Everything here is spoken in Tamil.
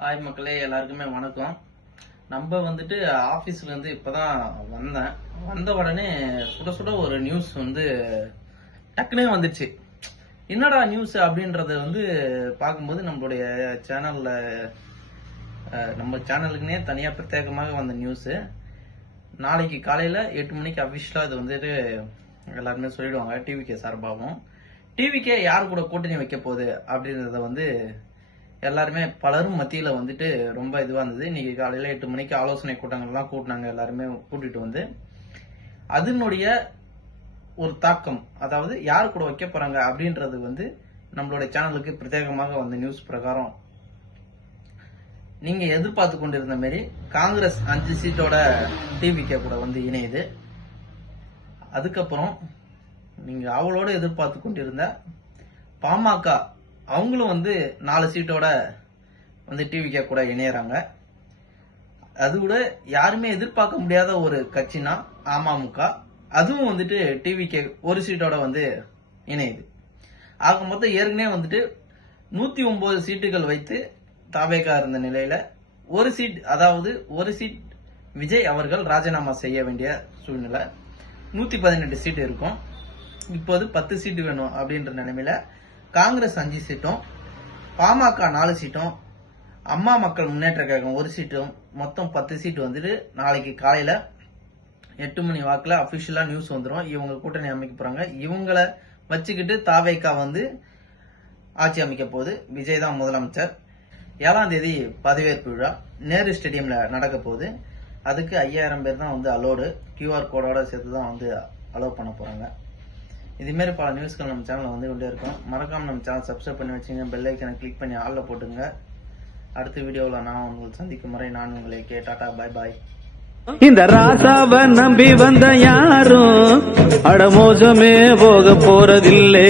ஹாய் மக்களே, எல்லாருக்குமே வணக்கம். நம்ம வந்துட்டு ஆபீஸ்ல இருந்து இப்பதான் வந்த உடனே சுட சுட ஒரு நியூஸ் டக்குனே வந்துச்சு. என்னடா நியூஸ் அப்படின்றத பார்க்கும்போது நம்மளுடைய சேனல்ல நம்ம சேனலுக்குனே தனியா பிரத்யேகமாக வந்த நியூஸ். நாளைக்கு காலையில 8 மணிக்கு அபிஷியலா இது எல்லாருமே சொல்லிடுவாங்க. டிவிகே சார்பாகவும் டிவிகே யார் கூட கூட்டணி வைக்க போகுது அப்படின்றத எல்லாருமே பலரும் மத்தியில ரொம்ப இதுவா இருந்தது. இன்னைக்கு காலையில 8 மணிக்கு ஆலோசனை கூட்டங்கள்லாம் கூட்டினாங்க. எல்லாருமே கூட்டிட்டு அதனுடைய ஒரு தாக்கம், அதாவது யார் கூட வைக்க போறாங்க அப்படின்றது நம்மளுடைய சேனலுக்கு பிரத்யேகமாக வந்த நியூஸ் பிரகாரம் நீங்க எதிர்பார்த்து கொண்டிருந்த மாதிரி காங்கிரஸ் 5 சீட்டோட டிவிகே கூட இணையுது. அதுக்கப்புறம் நீங்க அவளோட எதிர்பார்த்து கொண்டிருந்த பாமக அவங்களும் 4 சீட்டோட டிவிகே கூட இணையறாங்க. அது கூட யாருமே எதிர்பார்க்க முடியாத ஒரு கட்சினா அமமுக, அதுவும் டிவிகே ஒரு சீட்டோட இணையுது. ஆக மொத்தம் ஏற்கனவே 109 சீட்டுகள் வைத்து தாவேகா இருந்த நிலையில ஒரு சீட் விஜய் அவர்கள் ராஜினாமா செய்ய வேண்டிய சூழ்நிலை. 118 சீட்டு இருக்கும். இப்போது 10 சீட்டு வேணும் அப்படின்ற நிலைமையில காங்கிரஸ் 5 சீட்டும், பாமக 4 சீட்டும், அம்மா மக்கள் முன்னேற்ற கழகம் 1 சீட்டும், மொத்தம் 10 சீட்டு நாளைக்கு காலையில 8 மணி வாக்குல அபிஷியலா நியூஸ் வந்துடும். இவங்க கூட்டணி அமைக்க போறாங்க. இவங்களை வச்சுக்கிட்டு தாவேகா ஆட்சி அமைக்க போகுது. விஜய் தான் முதலமைச்சர். 7ஆம் தேதி பதவியேற்பு விழா நேரு ஸ்டேடியம்ல நடக்க போகுது. அதுக்கு 5000 பேர் தான் அலோடு. QR கோடோட சேர்த்து தான் அலோவ் பண்ண போறாங்க. இது மாதிரி பல நியூஸ்கள் நம்ம சேனல்ல கொண்டே இருக்கும். மறக்காம நம்ம சேனல் சப்ஸ்கிரைப் பண்ணி வச்சுங்க. பெல் ஐக்கனை கிளிக் பண்ணி ஆல்ல போட்டுங்க. அடுத்த வீடியோவில் நான் உங்களை சந்திக்கும் முறை நான் உங்களை டாடா பை பாய். இந்த ராசாவை நம்பி வந்த யாரும் அடமோசமே போக போறதில்லை.